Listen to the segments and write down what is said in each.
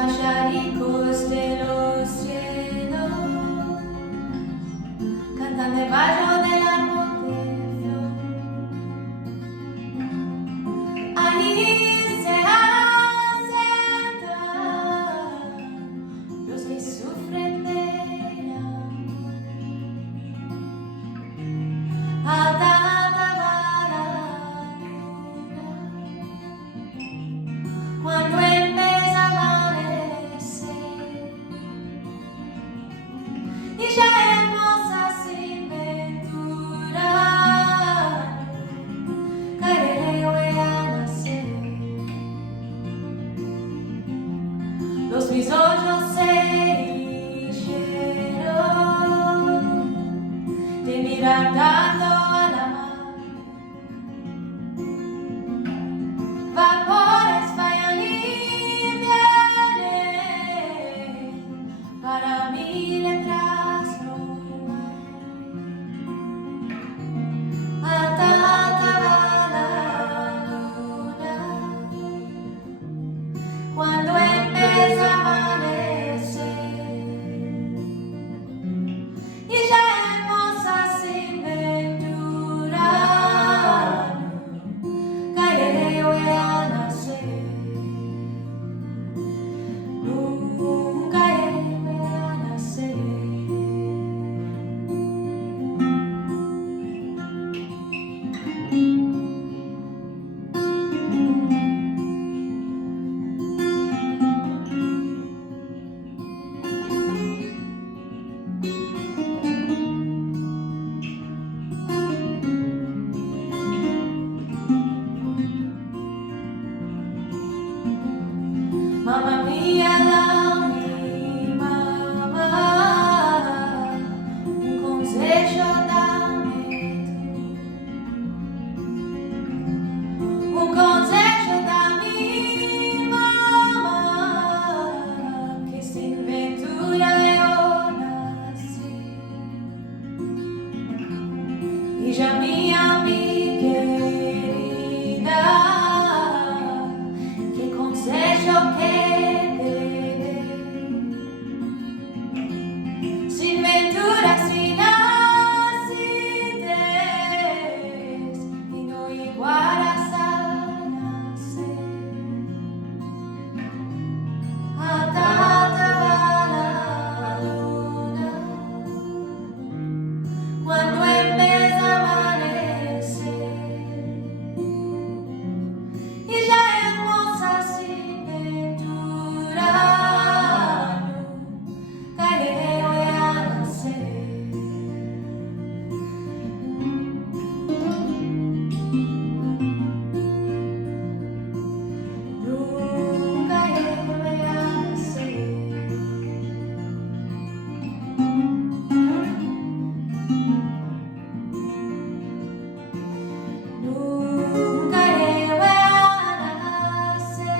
pajaricos de los cielos cantan debajo del árbol de flor. Ahí se asientan los que sufren de amor. Alta, alta va la luna cuando empieza a amanecer, y ya hermosa sin ventura caeré voy a nacer. Los mis ojos se hicieron de mirar tanto a la mar. Vapores vayan y vienen para mí detrás no hay. Alta, alta va la luna cuando empieza a amanecer, y ya hermosa sin ventura caeré voy a nacer. Nunca voy a nacer. Mamma mia, la mi mamma, un consiglio dammi tu, un consiglio dammi mamma, che sin ventura io nasci, y ya mia mi querida, che consiglio che sin ventura sin nacides y no igualas a nacer. Alta, alta va la luna cuando empieza a amanecer, y ya hermosa sin ventura caeré voy a nacer. Nunca voy a nacer. Nunca voy a nacer.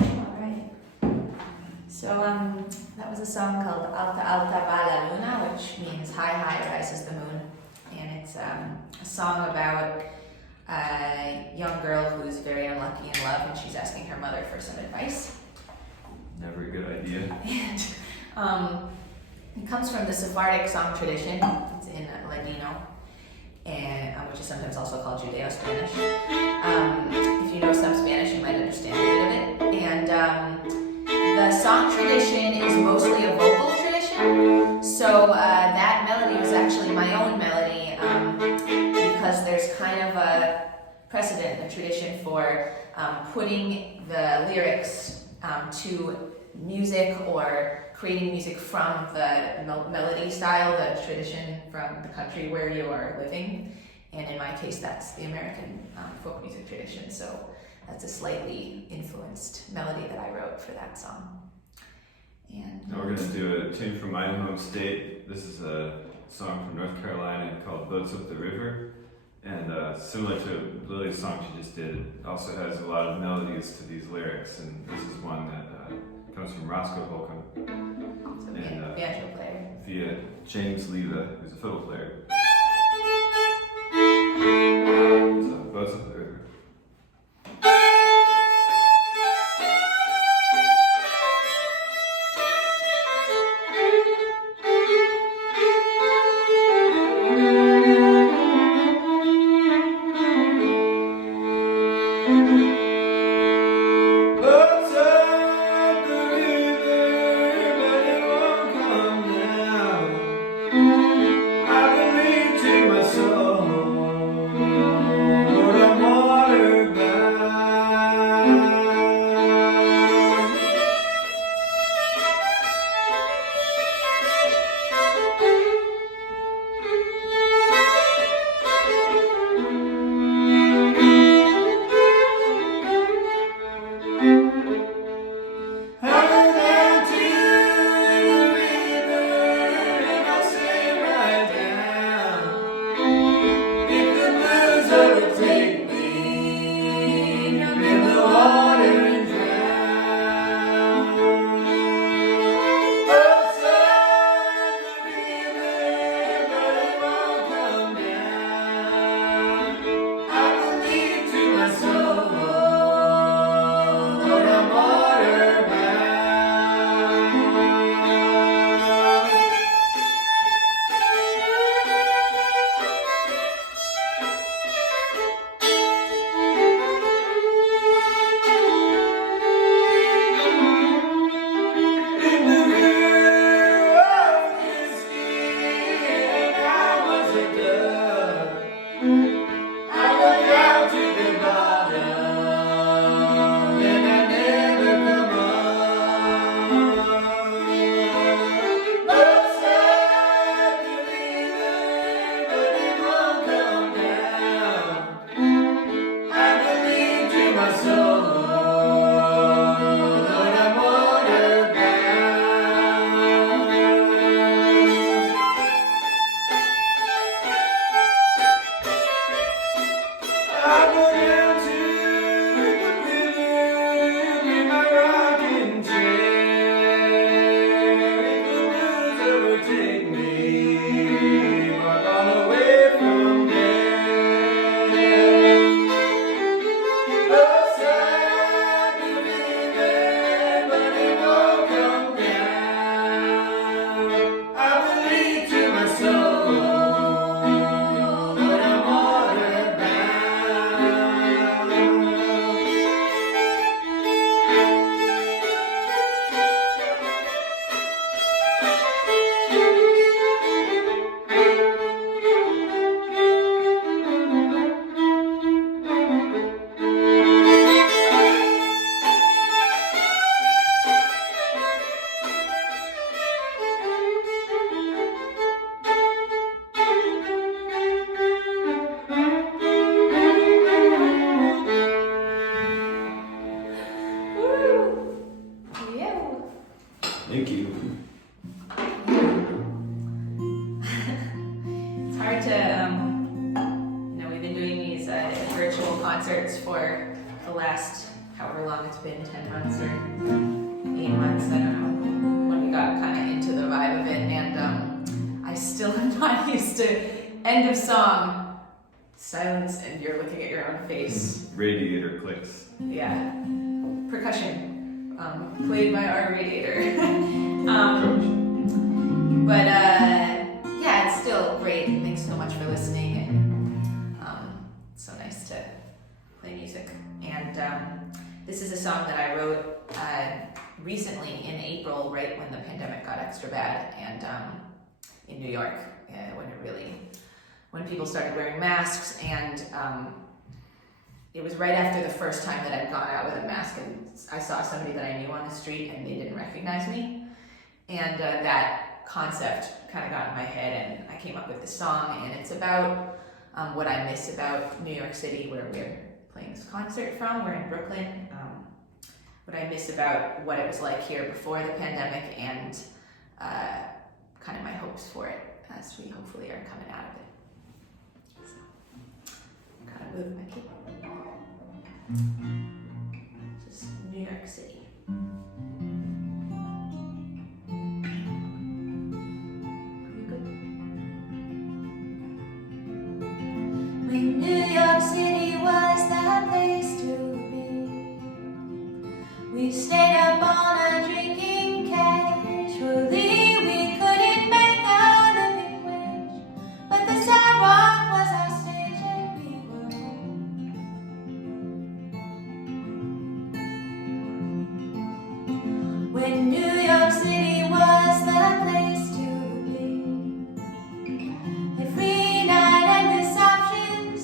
Alright. So that was a song called Alta Alta Va la Luna, which means high high rises the moon, and it's a song about a young girl who's very unlucky in love, and she's asking her mother for some advice. Never a good idea. And it comes from the Sephardic song tradition. It's in Ladino, and which is sometimes also called Judeo-Spanish. If you know some Spanish, you might understand a bit of it. And the song tradition is mostly a vocal tradition. So that melody was actually my own melody, because there's kind of a precedent, a tradition for putting the lyrics to music or creating music from the melody style, the tradition from the country where you are living. And in my case, that's the American folk music tradition. So that's a slightly influenced melody that I wrote for that song. And Now we're going to do a tune from my home state. This is a song from North Carolina called Boats Up the River. And similar to Lily's song she just did, it also has a lot of melodies to these lyrics. And this is one that comes from Roscoe Holcomb So and banjo player. via James Leva, who's a fiddle player. So Boats Up the River. Boats up the river, but it won't come down. I believe to my soul, Lord, I'm water bound. I go down to the river and I sit right down. If the blues overtake me, jump in the water and drown. Boats up the river, but it won't come down. I believe to my soul, Lord, I'm water bound. In the river of whiskey, and I was a dove. I went down to the bottom, and I never come up. Boats up the river, but it won't come down. I believe to my soul, Lord, I'm water bound. I go down to the river in my rocking chair. If the blues overtake me, walk all the way from there. Boats up the river, but it won't come down. I believe to my soul, Lord, I'm water bound. Woo! Yeah. Thank you. It's hard to, we've been doing these virtual concerts for the last however long it's been, 10 months or 8 months, I don't know, when we got kind of into the vibe of it, and I still am not used to end of song, silence, and you're looking at your own face. Radiator clicks. Yeah. Percussion, played by our radiator. But yeah, it's still great. Thanks so much for listening, and it's so nice to play music. And this is a song that I wrote recently in April, right when the pandemic got extra bad, and in New York, when people started wearing masks, and it was right after the first time that I'd gone out with a mask, and I saw somebody that I knew on the street, and they didn't recognize me, and that concept kind of got in my head, and I came up with this song, and it's about what I miss about New York City, where we're playing this concert from. We're in Brooklyn. What I miss about what it was like here before the pandemic, and kind of my hopes for it as we hopefully are coming out of it. So, kind of move my keyboard. This is New York City. We stayed up all night drinking casually. We couldn't make a living wage, but the sidewalk was our stage and we were home. When New York City was the place to be, every night endless options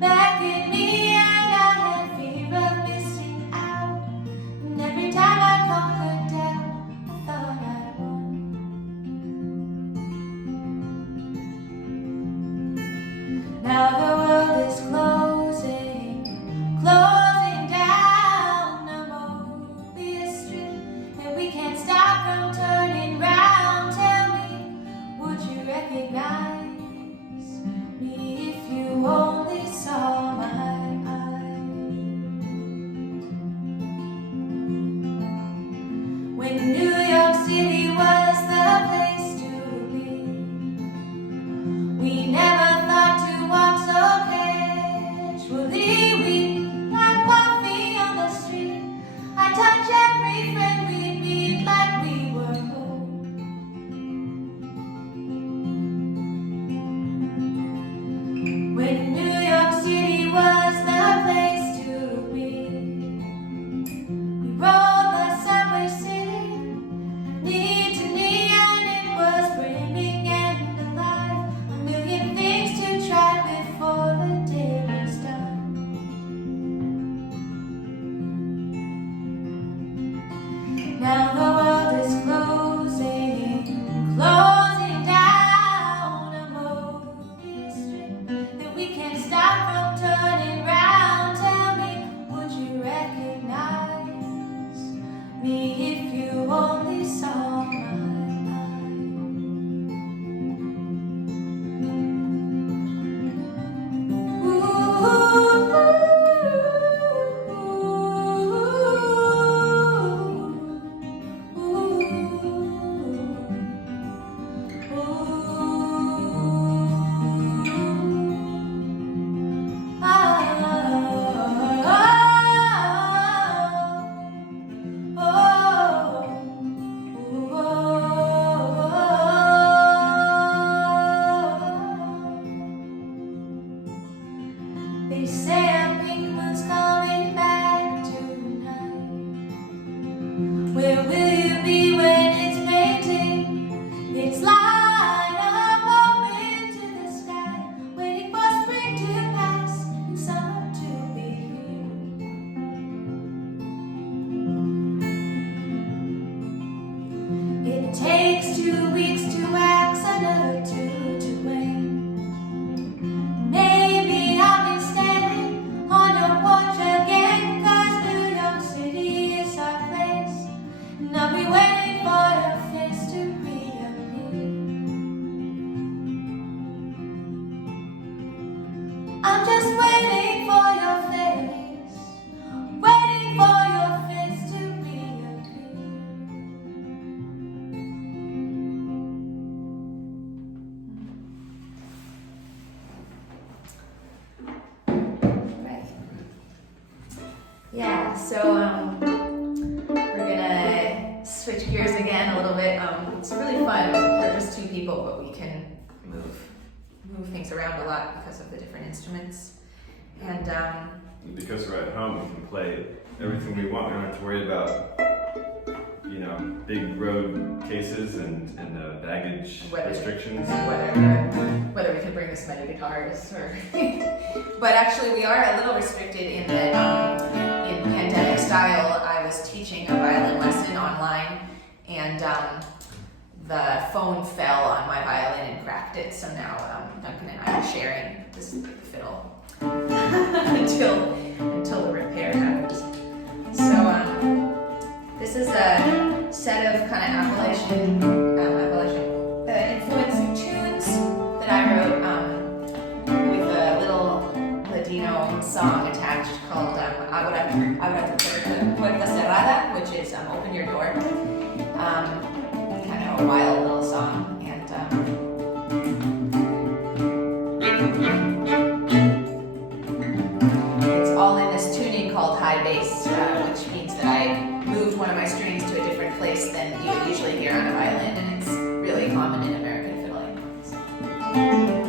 beckoned me, and I had fear of missing out. And every time I conquered doubt, I thought I'd won. Now the world is closing down the Mobius Strip, and we can't stop from turning round. Tell me, would you recognize me if you only saw my eyes? When New York City was the place to be, we never thought to walk so casually. We had coffee on the street. I touch every friend we meet like we were home. When New York City was the place to be, we rode the subway city, knee to knee, and it was brimming and alive. A million things to try before the day was done. Now the world is closing down a Mobius Strip, and we can't stop from turning round. Tell me, would you recognize me if you only saw my They say a pink moon's coming back tonight. Where will you be when it's painting its line of hope into the sky, waiting for spring to pass and summer to be here? It takes 2 weeks to wax, another 2 to wane. Maybe I'll be standing on your porch again, 'cause New York City is our place, and I'll be waiting for your face to reappear. I'm just waiting for your face, waiting for your face to reappear. Right. Yeah, so we're gonna switch gears again a little bit. It's really fun. We're just 2 people, but we can move things around a lot because of the different instruments. And Because we're at home, we can play everything we want. We don't have to worry about, big road cases and baggage restrictions. whether we can bring this many guitars or but actually we are a little restricted in that in pandemic style I was teaching a violin lesson online, and the phone fell on my violin and cracked it, so now Duncan and I are sharing this fiddle until the repair happens. So this is a set of kind of Appalachian influencing tunes that I wrote with a little Ladino song attached called Abra tu puerta cerrada, which is open your door. Kind of a wild little song, and it's all in this tuning called high high bass, which means that I moved one of my strings to a different place than you would usually hear on a violin, and it's really common in American fiddling.